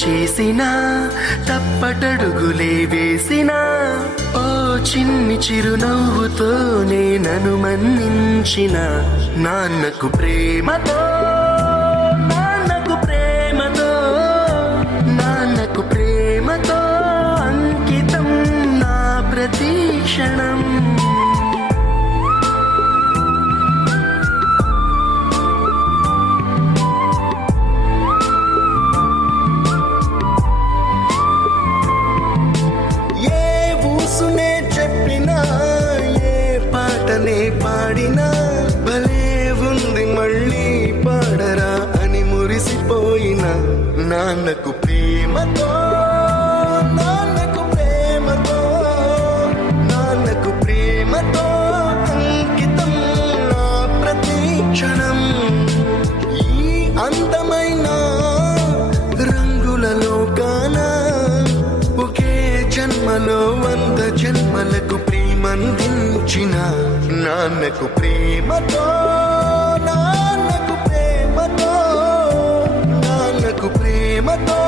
చేసినా తప్పటడుగులే వేసినా ఓ చిన్ని చిరునవ్వుతో నేనను మన్నించిన నాన్నకు నాన్నకు ప్రేమతో నాన్నకు ప్రేమతో నాన్నకు ప్రేమతో నాన్నకు ప్రేమతో అంకితం నా ప్రతీక్షణం ఈ అందమైన రంగుల లోకాన ఒకే జన్మలో వంద జన్మలకు ప్రేమందించిన నాన్నకు ప్రేమతో నాన్నకు ప్రేమతో నాన్నకు ప్రేమతో